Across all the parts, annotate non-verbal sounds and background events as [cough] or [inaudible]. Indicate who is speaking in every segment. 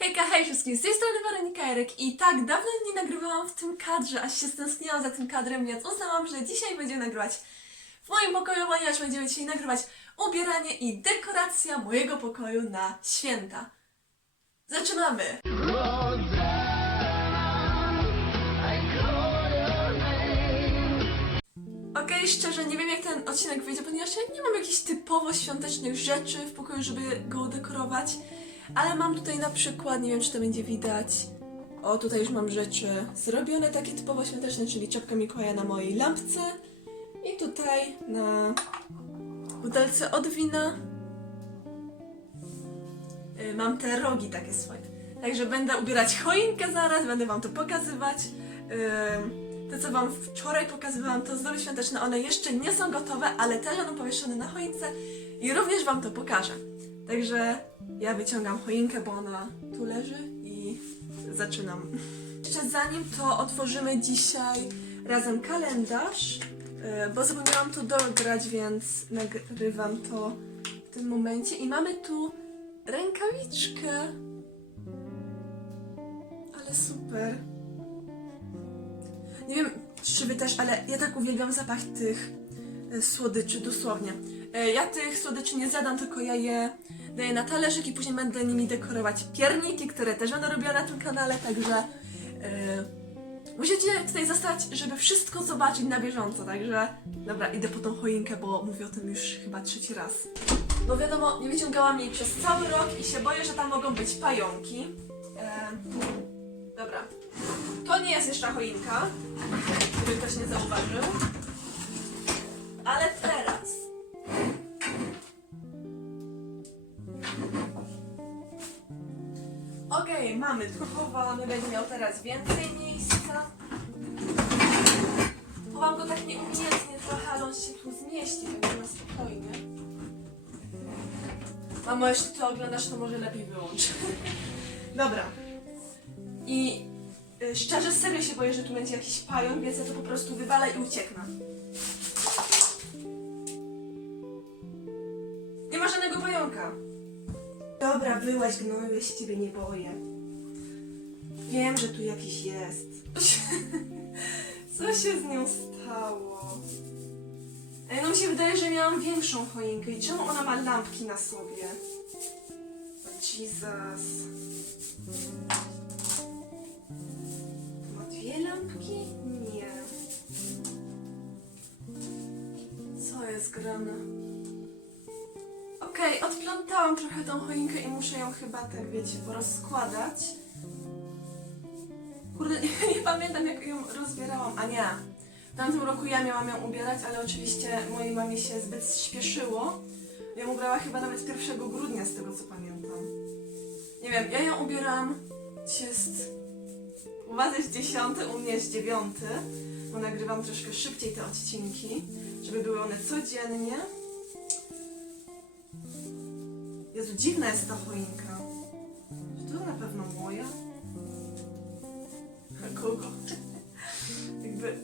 Speaker 1: Hejka, hej wszystkim, z tej strony Weronika Jarek i tak dawno nie nagrywałam w tym kadrze, aż się stęskniłam za tym kadrem, więc uznałam, że dzisiaj będziemy nagrywać w moim pokoju, ponieważ będziemy dzisiaj nagrywać ubieranie i dekoracja mojego pokoju na święta. Zaczynamy! Okej, szczerze, nie wiem jak ten odcinek wyjdzie, ponieważ ja nie mam jakichś typowo świątecznych rzeczy w pokoju, żeby go udekorować, ale mam tutaj na przykład, nie wiem czy to będzie widać, o tutaj już mam rzeczy zrobione, takie typowo świąteczne, czyli czapka Mikołaja na mojej lampce i tutaj na butelce od wina y, mam te rogi takie swoje. Także będę ubierać choinkę zaraz, będę wam to pokazywać. Ym, te, co wam wczoraj pokazywałam, to zdoby świąteczne, one jeszcze nie są gotowe, ale też będą powieszone na choince i również wam to pokażę. Także ja wyciągam choinkę, bo ona tu leży i zaczynam. Jeszcze zanim to otworzymy dzisiaj razem kalendarz, yy, bo zapomniałam tu dograć, więc nagrywam to w tym momencie. I mamy tu rękawiczkę. Ale super. Nie wiem, czy wy też, ale ja tak uwielbiam zapach tych e, słodyczy, dosłownie. E, Ja tych słodyczy nie zjadam, tylko ja je daję na talerzyk i później będę nimi dekorować pierniki, które też będę robiła na tym kanale, także e, musicie tutaj zostać, żeby wszystko zobaczyć na bieżąco, także dobra, idę po tą choinkę, bo mówię o tym już chyba trzeci raz. No wiadomo, nie wyciągałam jej przez cały rok i się boję, że tam mogą być pająki. E, dobra. To nie jest jeszcze choinka, gdyby ktoś nie zauważył. Ale mamy chowamy, będzie miał teraz więcej miejsca. Chowam go tak nieumiejętnie trochę, ale on się tu zmieści, także na spokojnie. Mamo, jeśli to oglądasz, to może lepiej wyłącz. [laughs] Dobra. I y, szczerze, serio się boję, że tu będzie jakiś pająk, więc ja to po prostu wywalę i ucieknę. Nie ma żadnego pająka. Dobra, wyłaź gnoju, ja się ciebie nie boję. Wiem, że tu jakiś jest. [laughs] Co się z nią stało? Ej, no mi się wydaje, że miałam większą choinkę. I czemu ona ma lampki na sobie? Jesus. Ma dwie lampki? Nie. Co jest grane? Okej, odplątałam trochę tą choinkę i muszę ją chyba, tak wiecie, porozkładać. Kurde, [laughs] nie, nie pamiętam jak ją rozbierałam. A nie. W tamtym roku ja miałam ją ubierać, ale oczywiście mojej mamie się zbyt śpieszyło. Ja ją ubrała chyba nawet 1 grudnia, z tego co pamiętam. Nie wiem, ja ją ubieram. Jest u Was jest dziesiąty, u mnie jest dziewiąty, bo nagrywam troszkę szybciej te odcinki, żeby były one codziennie. Jezu, dziwna jest ta choinka. Czy to na pewno moja? Kogo? [laughs] Jakby,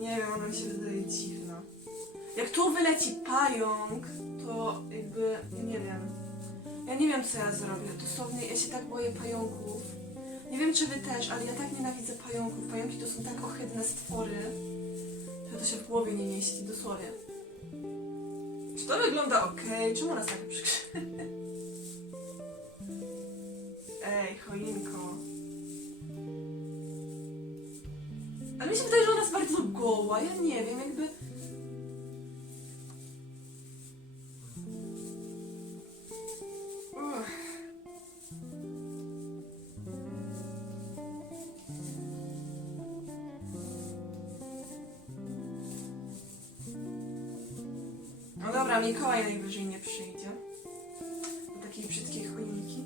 Speaker 1: nie wiem, ona mi się wydaje dziwna. Jak tu wyleci pająk, to jakby, nie wiem. Ja nie wiem, co ja zrobię. Dosłownie, ja się tak boję pająków. Nie wiem, czy wy też, ale ja tak nienawidzę pająków. Pająki to są tak ohydne stwory, że to się w głowie nie mieści, dosłownie. Czy to wygląda ok? Czemu ona jest taka goła. Ja nie wiem, jakby... No dobra, Mikołaj najwyżej nie przyjdzie. Do takiej brzydkiej choinki.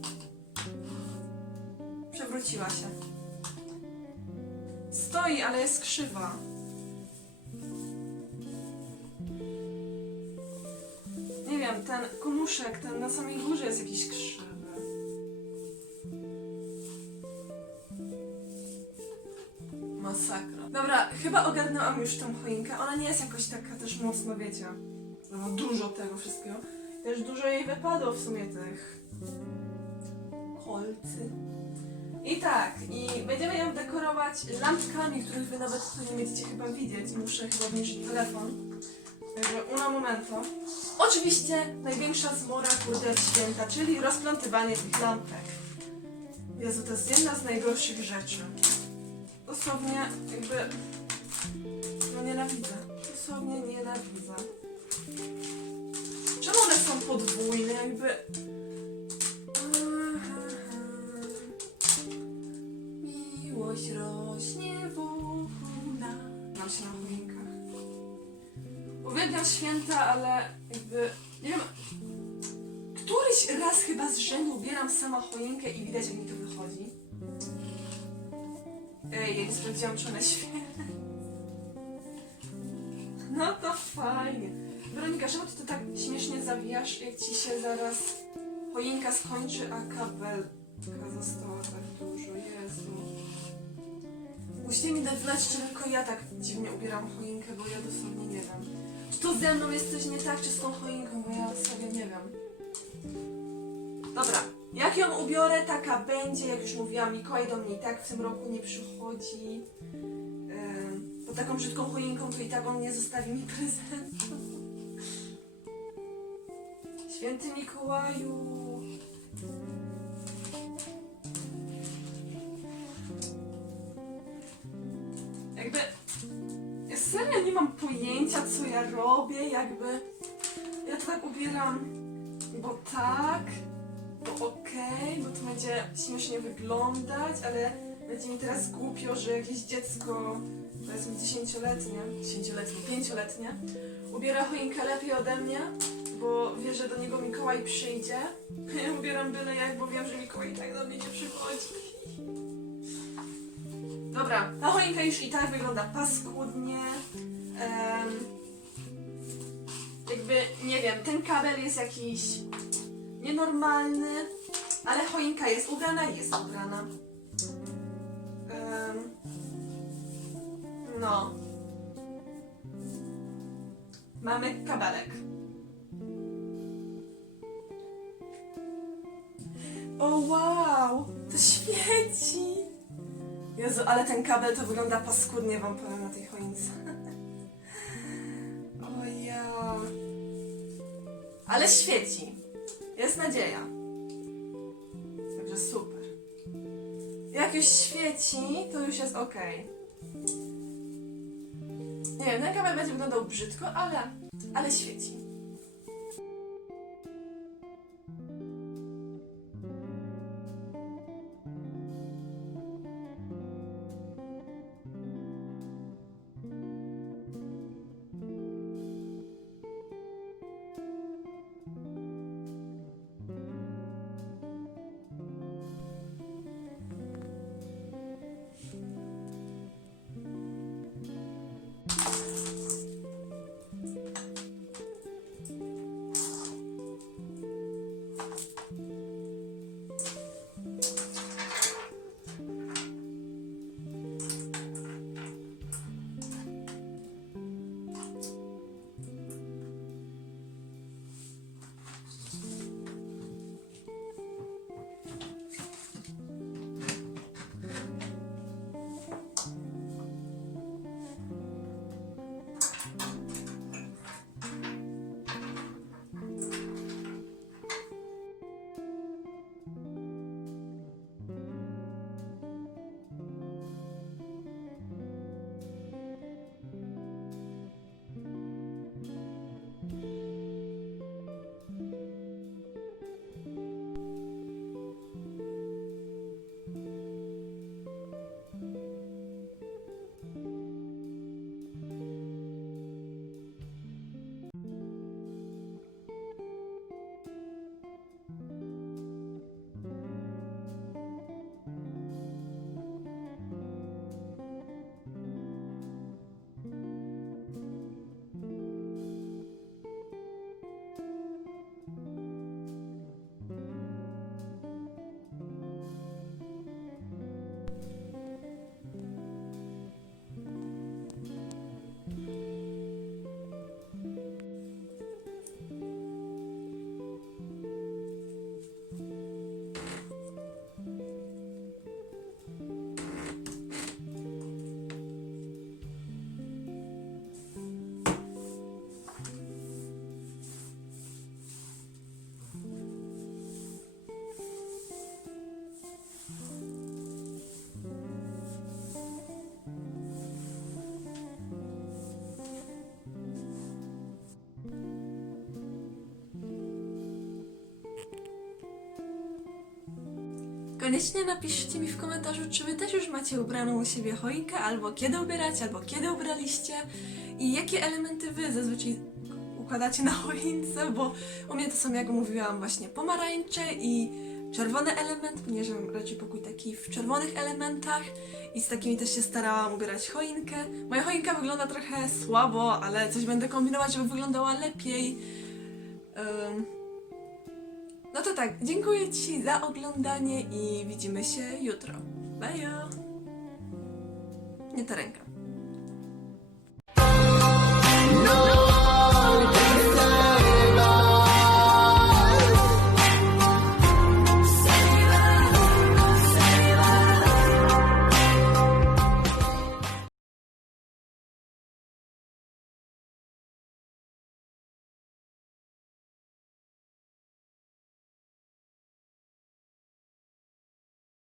Speaker 1: Przewróciła się. Stoi, ale jest krzywa. Wiem, ten komuszek, ten na samej górze jest jakiś krzywy. Masakra. Dobra, chyba ogarnęłam już tą choinkę. Ona nie jest jakoś taka też mocno, wiecie. No dużo tego wszystkiego. Też dużo jej wypadło w sumie tych kolcy. I tak, i będziemy ją dekorować lampkami, których wy nawet nie będziecie chyba widzieć. Muszę chyba obniżyć telefon. Także una momento. Oczywiście największa zmora kurde święta, czyli rozplątywanie tych lampek. Jezu, to jest jedna z najgorszych rzeczy. Dosłownie jakby... No nienawidzę. Dosłownie nienawidzę. Czemu one są podwójne? Jakby... Święta, ale jakby... Nie wiem... Któryś raz chyba z rzędu ubieram sama choinkę i widać jak mi to wychodzi. Ej, ja nie sprawdziłam czy one świetne. [laughs] No to fajnie. Weronika, czemu ty to tak śmiesznie zawijasz, jak ci się zaraz choinka skończy, a kabelka została tak dużo. Jezu. Musicie mi dać znać, czy tylko ja tak dziwnie ubieram choinkę, bo ja wiem. Czy ze mną jest coś nie tak, czy z tą choinką, bo ja sobie nie wiem. Dobra, jak ją ubiorę, taka będzie, jak już mówiłam, Mikołaj do mnie i tak w tym roku nie przychodzi. Ym, Bo taką brzydką choinką to i tak on nie zostawi mi [laughs] prezentu. Święty Mikołaju. Pojęcia, co ja robię, jakby... Ja to tak ubieram, bo tak, bo okej, bo to będzie śmiesznie wyglądać, ale będzie mi teraz głupio, że jakieś dziecko, powiedzmy dziesięcioletnie, dziesięcioletnie, pięcioletnie, ubiera choinkę lepiej ode mnie, bo wie, że do niego Mikołaj przyjdzie. [laughs] Ja ubieram byle jak, bo wiem, że Mikołaj i tak do mnie nie przychodzi. Dobra, ta choinka już i tak wygląda paskudnie. Jakby, nie wiem, ten kabel jest jakiś nienormalny, ale choinka jest ubrana, jest ubrana. No. Mamy kabelek. O wow, to świeci! Jezu, ale ten kabel to wygląda paskudnie, wam powiem na tej choince. [laughs] Ja. Ale świeci. Jest nadzieja. Także super. Jak już świeci, to już jest ok. Nie wiem, ten kabel będzie wyglądał brzydko, ale, ale świeci. Koniecznie napiszcie mi w komentarzu, czy wy też już macie ubraną u siebie choinkę, albo kiedy ubieracie, albo kiedy ubraliście i jakie elementy wy zazwyczaj układacie na choince, bo u mnie to są, jak mówiłam, właśnie pomarańcze i czerwony element, ponieważ mam raczej pokój taki w czerwonych elementach i z takimi też się starałam ubierać choinkę. Moja choinka wygląda trochę słabo, ale coś będę kombinować, żeby wyglądała lepiej. Ym, no to tak, dziękuję Ci za oglądanie i widzimy się jutro. Bye! Nie ta ręka.